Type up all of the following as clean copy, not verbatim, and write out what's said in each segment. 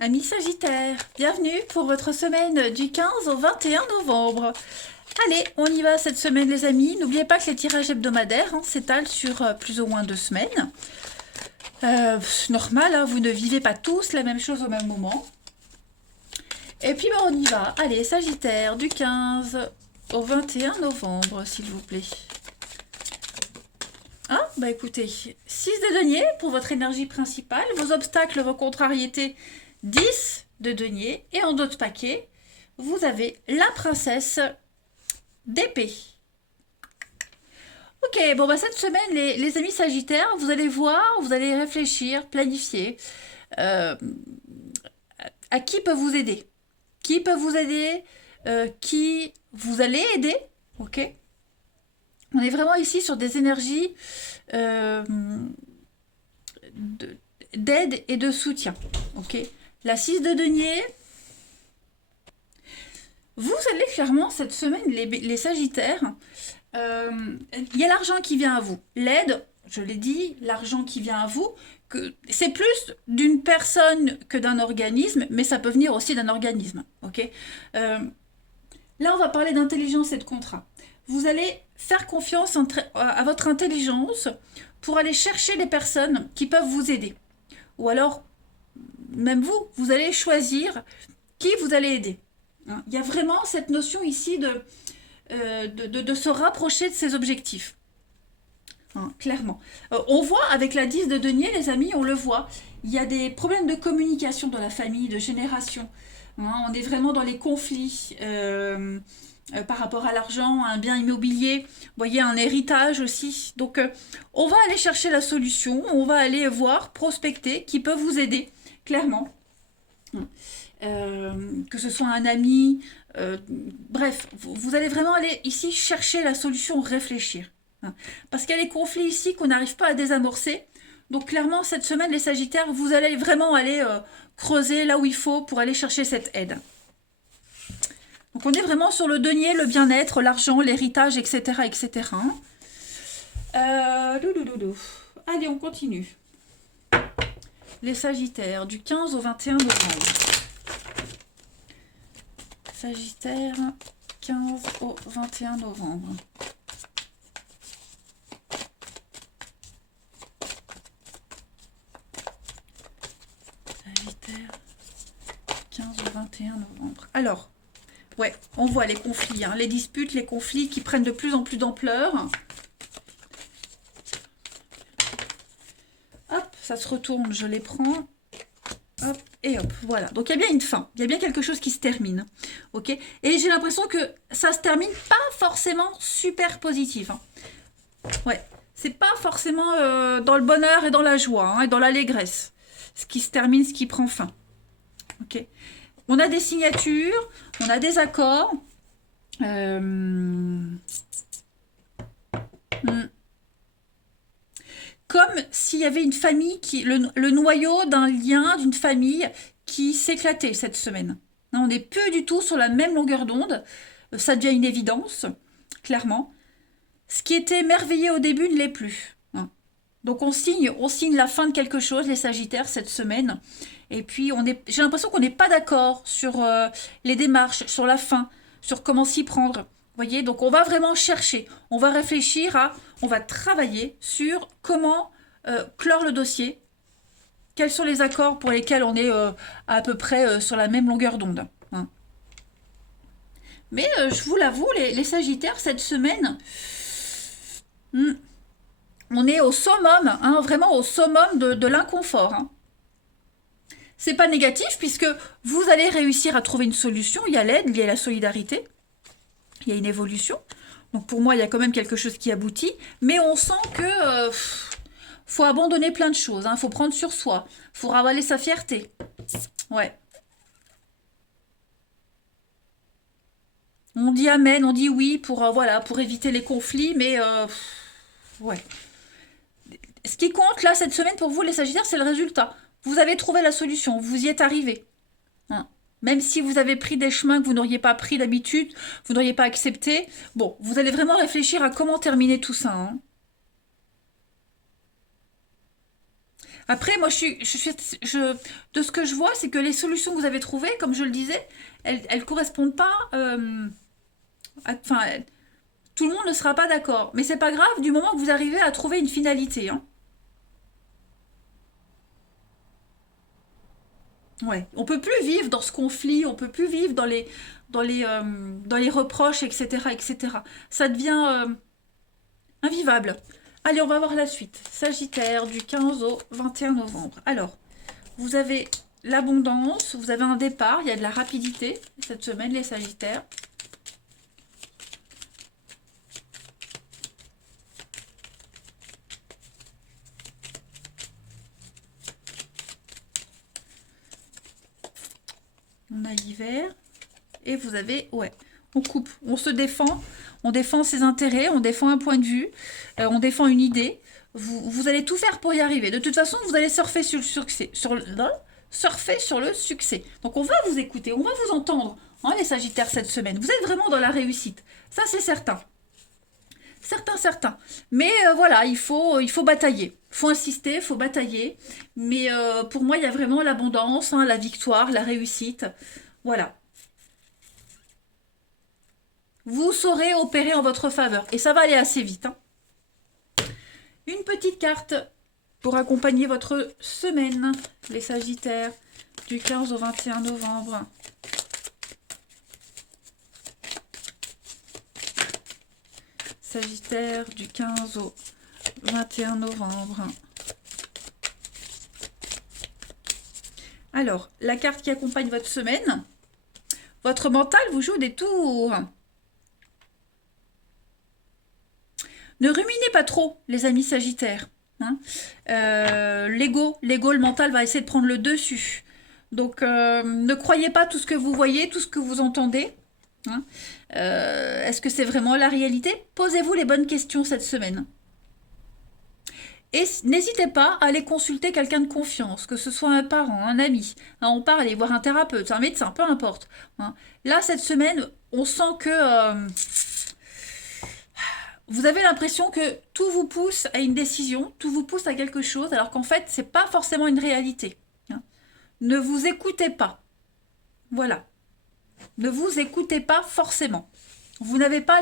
Amis Sagittaire, bienvenue pour votre semaine du 15 au 21 novembre. Allez, on y va cette semaine les amis. N'oubliez pas que les tirages hebdomadaires s'étalent sur plus ou moins 2 semaines. Normal, hein, vous ne vivez pas tous la même chose au même moment. Et puis on y va. Allez, Sagittaire, du 15 au 21 novembre, s'il vous plaît. Ah, bah écoutez, 6 de denier pour votre énergie principale, vos obstacles, vos contrariétés, 10 de denier. Et en d'autres paquets, vous avez la princesse d'épée. Ok, bon bah cette semaine, les amis Sagittaires, vous allez voir, vous allez réfléchir, planifier. euh, à qui peut vous aider? Qui peut vous aider? Qui vous allez aider? Ok. On est vraiment ici sur des énergies euh, d'aide et de soutien. Ok. La 6 de denier. Vous allez clairement cette semaine, les Sagittaires, il y a l'argent qui vient à vous. L'aide, je l'ai dit, l'argent qui vient à vous, c'est plus d'une personne que d'un organisme, mais ça peut venir aussi d'un organisme. Ok. Là, on va parler d'intelligence et de contrat. Vous allez faire confiance à votre intelligence pour aller chercher les personnes qui peuvent vous aider. Ou alors, même vous allez choisir qui vous allez aider. Il y a vraiment cette notion ici de se rapprocher de ses objectifs. Clairement. On voit avec la 10 de denier, les amis, on le voit. Il y a des problèmes de communication dans la famille, de génération. On est vraiment dans les conflits par rapport à l'argent, à un bien immobilier. Vous voyez, un héritage aussi. Donc, on va aller chercher la solution. On va aller voir, prospecter, qui peut vous aider, clairement. Que ce soit un ami, bref, vous allez vraiment aller ici chercher la solution, réfléchir. Parce qu'il y a des conflits ici qu'on n'arrive pas à désamorcer. Donc clairement, cette semaine, les Sagittaires, vous allez vraiment aller creuser là où il faut pour aller chercher cette aide. Donc on est vraiment sur le denier, le bien-être, l'argent, l'héritage, etc. etc. Allez, on continue. Les Sagittaires, du 15 au 21 novembre. Sagittaire, 15 au 21 novembre. Sagittaire, 15 au 21 novembre. Alors, ouais, on voit les conflits, les disputes, les conflits qui prennent de plus en plus d'ampleur. Hop, ça se retourne, je les prends. Hop, et hop, voilà. Donc il y a bien une fin, il y a bien quelque chose qui se termine. Ok. Et j'ai l'impression que ça se termine pas forcément super positif. Ouais, c'est pas forcément dans le bonheur et dans la joie, et dans l'allégresse. Ce qui se termine, ce qui prend fin. Ok. On a des signatures, on a des accords. Comme s'il y avait une famille le noyau d'un lien d'une famille qui s'éclatait cette semaine. On n'est plus du tout sur la même longueur d'onde. Ça devient une évidence, clairement. Ce qui était merveilleux au début ne l'est plus. Donc on signe la fin de quelque chose, les Sagittaires, cette semaine. Et puis j'ai l'impression qu'on n'est pas d'accord sur les démarches, sur la fin, sur comment s'y prendre. Vous voyez, donc on va vraiment chercher, on va réfléchir on va travailler sur comment clore le dossier, quels sont les accords pour lesquels on est à peu près sur la même longueur d'onde. Mais je vous l'avoue, les Sagittaires, cette semaine, on est au summum, vraiment au summum de l'inconfort. C'est pas négatif puisque vous allez réussir à trouver une solution. Il y a l'aide, il y a la solidarité, il y a une évolution. Donc pour moi, il y a quand même quelque chose qui aboutit. Mais on sent que faut abandonner plein de choses. Faut prendre sur soi. Faut ravaler sa fierté. Ouais. On dit amen, on dit oui pour pour éviter les conflits, mais ouais. Ce qui compte là cette semaine pour vous les Sagittaires, c'est le résultat. Vous avez trouvé la solution, vous y êtes arrivé. Même si vous avez pris des chemins que vous n'auriez pas pris d'habitude, vous n'auriez pas accepté, bon, vous allez vraiment réfléchir à comment terminer tout ça. Après, moi, de ce que je vois, c'est que les solutions que vous avez trouvées, comme je le disais, elles correspondent pas. Enfin, tout le monde ne sera pas d'accord. Mais c'est pas grave du moment que vous arrivez à trouver une finalité. Hein. Ouais. On peut plus vivre dans ce conflit, on peut plus vivre dans les reproches, etc., etc. Ça devient invivable. Allez, on va voir la suite. Sagittaire, du 15 au 21 novembre. Alors, vous avez l'abondance, vous avez un départ, il y a de la rapidité cette semaine, les Sagittaires. On a l'hiver. Et vous avez, ouais, on coupe, on se défend, on défend ses intérêts, on défend un point de vue, on défend une idée. Vous allez tout faire pour y arriver. De toute façon, vous allez surfer sur le succès. Surfer sur le succès. Donc on va vous écouter, on va vous entendre, hein, les Sagittaires, cette semaine. Vous êtes vraiment dans la réussite. Ça, c'est certain. Certain. Mais voilà, il faut batailler. Il faut insister, il faut batailler. Mais pour moi, il y a vraiment l'abondance, hein, la victoire, la réussite. Voilà. Vous saurez opérer en votre faveur. Et ça va aller assez vite. Hein. Une petite carte pour accompagner votre semaine, les Sagittaires, du 15 au 21 novembre. Sagittaire, du 15 au 21 novembre. Alors, la carte qui accompagne votre semaine, votre mental vous joue des tours. Ne ruminez pas trop, les amis Sagittaires. Hein. L'ego, le mental va essayer de prendre le dessus. Donc, ne croyez pas tout ce que vous voyez, tout ce que vous entendez. Hein. Est-ce que c'est vraiment la réalité? Posez-vous les bonnes questions cette semaine. Et n'hésitez pas à aller consulter quelqu'un de confiance, que ce soit un parent, un ami. Hein, on part aller voir un thérapeute, un médecin, peu importe. Hein. Là, cette semaine, on sent que... vous avez l'impression que tout vous pousse à une décision, tout vous pousse à quelque chose, alors qu'en fait, c'est pas forcément une réalité. Hein. Ne vous écoutez pas. Voilà. Ne vous écoutez pas forcément. Vous n'avez pas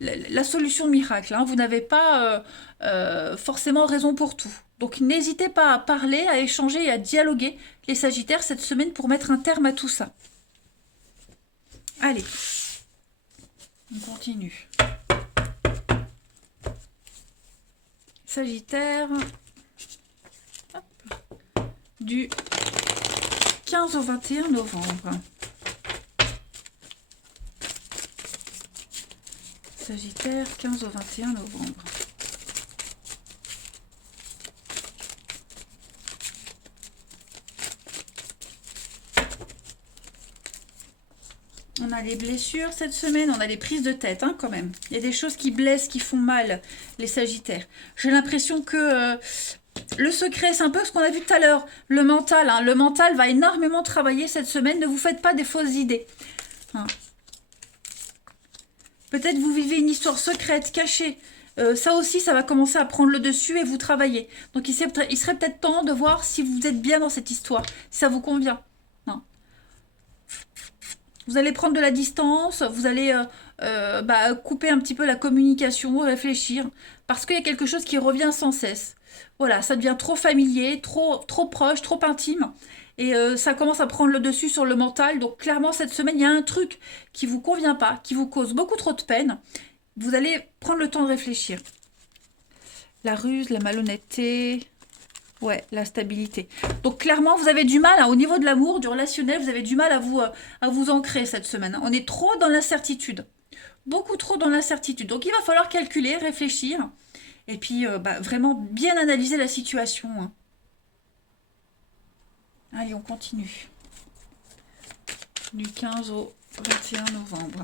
la solution miracle. Hein. Vous n'avez pas forcément raison pour tout. Donc n'hésitez pas à parler, à échanger et à dialoguer, les Sagittaires, cette semaine pour mettre un terme à tout ça. Allez, on continue. Sagittaire, hop, du 15 au 21 novembre. Sagittaire, 15 au 21 novembre. On a les blessures cette semaine, on a les prises de tête hein, quand même. Il y a des choses qui blessent, qui font mal, les Sagittaires. J'ai l'impression que le secret, c'est un peu ce qu'on a vu tout à l'heure. Le mental, hein, le mental va énormément travailler cette semaine. Ne vous faites pas des fausses idées. Hein. Peut-être vous vivez une histoire secrète, cachée. Ça aussi, ça va commencer à prendre le dessus et vous travailler. Donc il serait peut-être temps de voir si vous êtes bien dans cette histoire, si ça vous convient. Hein. Vous allez prendre de la distance, vous allez couper un petit peu la communication, réfléchir, parce qu'il y a quelque chose qui revient sans cesse. Voilà, ça devient trop familier, trop proche, trop intime, et ça commence à prendre le dessus sur le mental. Donc clairement, cette semaine, il y a un truc qui vous convient pas, qui vous cause beaucoup trop de peine. Vous allez prendre le temps de réfléchir. La ruse, la malhonnêteté... Ouais, la stabilité. Donc clairement, vous avez du mal, hein, au niveau de l'amour, du relationnel, vous avez du mal à vous ancrer cette semaine. Hein. On est trop dans l'incertitude. Beaucoup trop dans l'incertitude. Donc il va falloir calculer, réfléchir. Et puis vraiment bien analyser la situation. Hein. Allez, on continue. Du 15 au 21 novembre.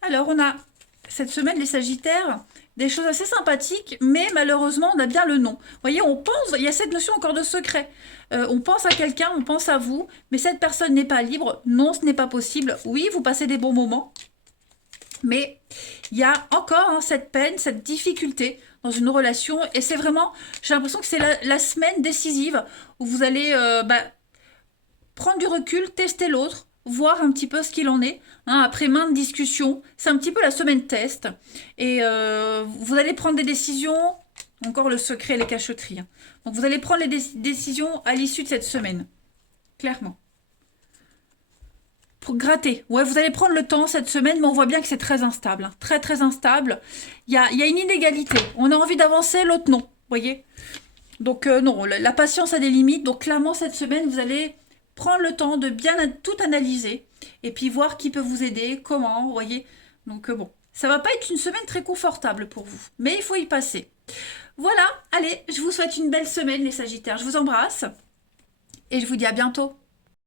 Alors, on a cette semaine, les Sagittaires, des choses assez sympathiques, mais malheureusement, on a bien le non. Vous voyez, on pense, il y a cette notion encore de secret. On pense à quelqu'un, on pense à vous, mais cette personne n'est pas libre. Non, ce n'est pas possible. Oui, vous passez des bons moments, mais il y a encore hein, cette peine, cette difficulté dans une relation, et c'est vraiment, j'ai l'impression que c'est la semaine décisive où vous allez prendre du recul, tester l'autre, voir un petit peu ce qu'il en est, hein, après maintes discussions. C'est un petit peu la semaine test. Et vous allez prendre des décisions, encore le secret et les cacheteries. Hein. Donc vous allez prendre les décisions à l'issue de cette semaine, clairement. Pour gratter. Ouais, vous allez prendre le temps cette semaine, mais on voit bien que c'est très instable. Hein. Très, très instable. Il y a une inégalité. On a envie d'avancer, l'autre non. Vous voyez? Donc non, la patience a des limites. Donc clairement, cette semaine, vous allez prendre le temps de bien tout analyser et puis voir qui peut vous aider, comment, vous voyez. Donc bon, ça va pas être une semaine très confortable pour vous, mais il faut y passer. Voilà, allez, je vous souhaite une belle semaine les Sagittaires. Je vous embrasse et je vous dis à bientôt.